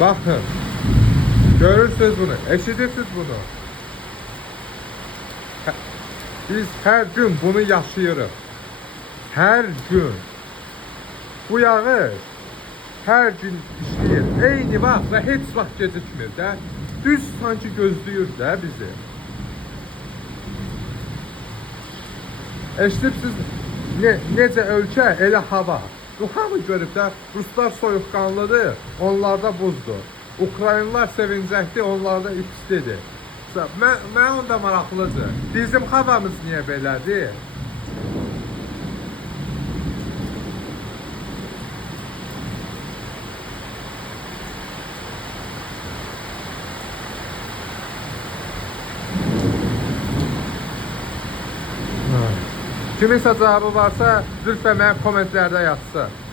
Bakın. Görürsünüz bunu. Eşitirsiniz bunu. Biz her gün bunu yaşayırıq. Her gün. Bu yağış her gün işləyir. Eyni vaxt və heç vaxt gecikmir də. Düz sanki gözləyir də bizi. Eşitirsiniz necə ölkə, elə hava. Bu hamı görüb də Ruslar soyuqqanlıdır, onlarda buzdur. Ukraynalılar sevincəkdir, onlarda istidir. Mən onda maraqlıdır. Bizim havamız niyə belədir? Kiminsə cavabı varsa lütfen mənə kommentlərdə yazsın.